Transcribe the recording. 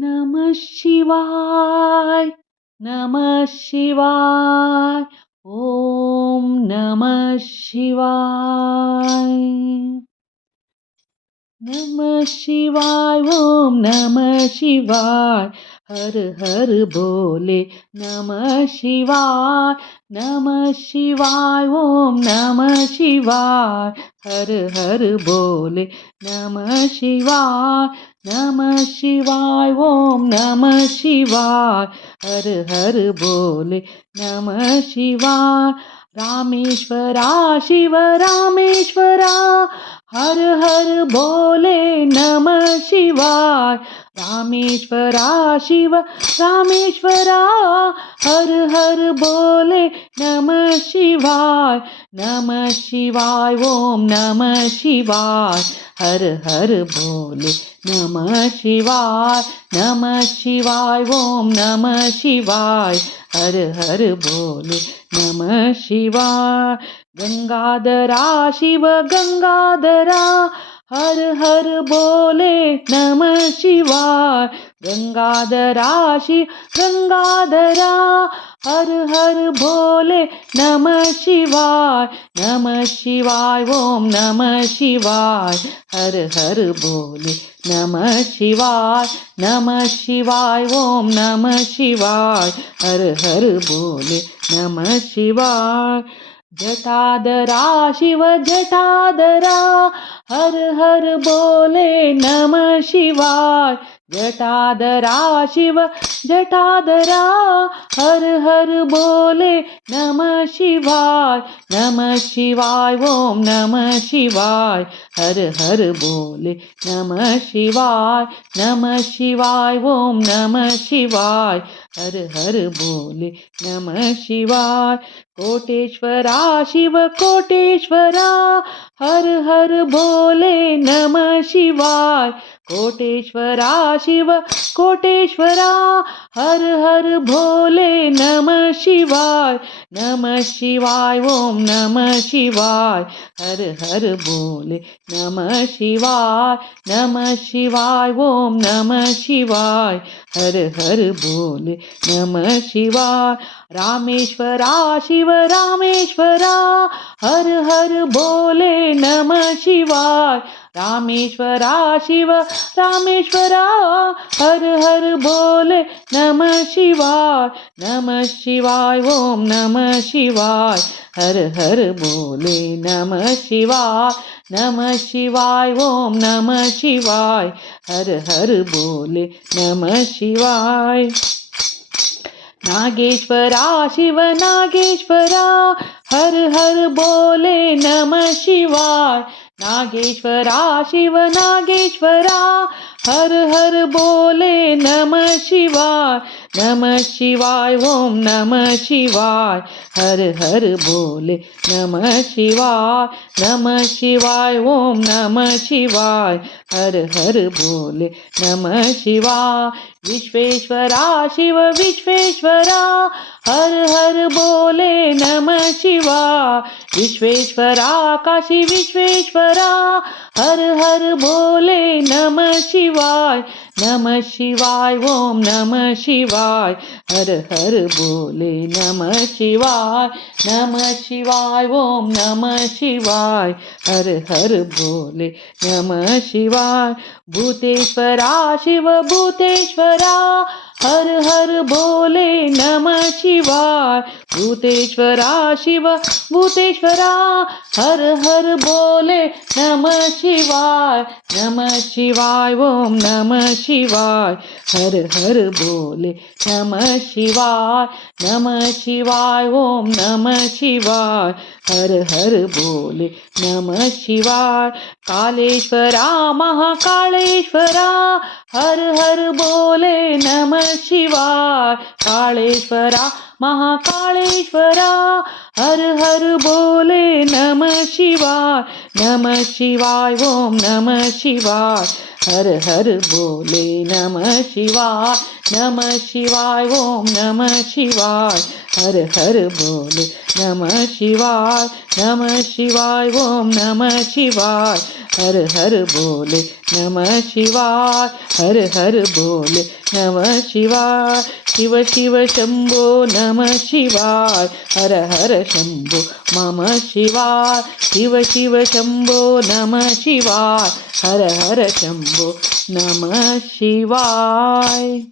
नमः शिवाय नमः शिवाय ॐ नमः शिवाय नमः शिवाय ॐ नमः शिवाय हर हर बोले नमः शिवाय नमः शिवाय ॐ नमः शिवाय हर हर बोले नमः शिवाय नमः शिवाय ॐ नमः शिवाय हर हर बोले नमः शिवाय रामेश्वरा शिव रामेश्वरा हर हर बोले नमः शिवाय रामेश्वरा शिव रामेश्वरा हर हर बोले नमः शिवाय ॐ नमः शिवाय हर हर बोले नमः शिवाय ॐ नमः शिवाय हर हर बोले नमः शिवाय गंगाधरा शिव गंगाधरा हर हर बोले नमः शिवाय गंगाधरा शिव गंगाधरा हर हर बोले नमः शिवाय ॐ नमः शिवाय हर हर बोले नमः शिवाय ॐ नमः शिवाय हर हर बोले नमः शिवाय जटाधरा शिव जटाधरा हर हर बोले नमः शिवाय जटाधरा शिव जटाधरा हर हर बोले नमः शिवाय ॐ नमः शिवाय हर हर बोले नमः शिवाय ॐ नमः शिवाय हर हर बोले नमः शिवाय कोटेश्वरा शिव कोटेश्वरा हर हर बोले नमः शिवाय कोटेश्वरा शिव कोटेश्वरा हर हर बोले नमः शिवाय ॐ नमः शिवाय हर हर बोले नमः शिवाय ॐ नमः शिवाय हर हर बोले नमः शिवाय रामेश्वरा शिव रामेश्वरा हर हर बोले नमः शिवाय रामेश्वरा शिव रामेश्वरा हर हर बोले नमः शिवाय ॐ नमः शिवाय हर हर बोले नमः शिवाय ॐ नमः शिवाय हर हर बोले नमः शिवाय नागेश्वरा शिव नागेश्वरा हर हर बोले नमः शिवाय नागेश्वरा शिव नागेश्वरा हर हर बोले नमः शिवाय ॐ नमः शिवाय हर हर बोले नमः शिवाय ॐ नमः शिवाय हर हर बोले नमः शिवाय विश्वेश्वरा शिव विश्वेश्वरा हर हर बोले नमः शिवाय विश्वेश्वरा काशी विश्वेश्वरा हर हर बोले नमः शिवाय ॐ नमः शिवाय हर हर बोले नमः शिवाय ॐ नमः शिवाय हर हर बोले नमः शिवाय भूतेश्वरा शिव भूतेश्वरा हर हर बोले नमः शिवाय भूतेश्वरा शिव भूतेश्वरा हर हर बोले नमः शिवाय ॐ नमः शिवाय हर हर बोले नमः शिवाय ॐ नमः शिवाय हर हर बोले नमः शिवाय कालेश्वरा महाकालेश्वरा हर हर बोले नमः शिवाय कालेश्वरा महाकालेश्वरा हर हर बोले नमः शिवाय ॐ नमः शिवाय हर हर बोले नमः शिवाय ओम नमः शिवाय हर हर बोले नमः शिवाय ओम नमः शिवाय हर हर बोले नमः शिवाय हर हर बोले नमः शिवाय शिव शिव शंभो नमः शिवाय हर हर शंभो मम शिवाय शिव शिव शंभो नमः शिवाय हर हर शंभो नमः शिवाय।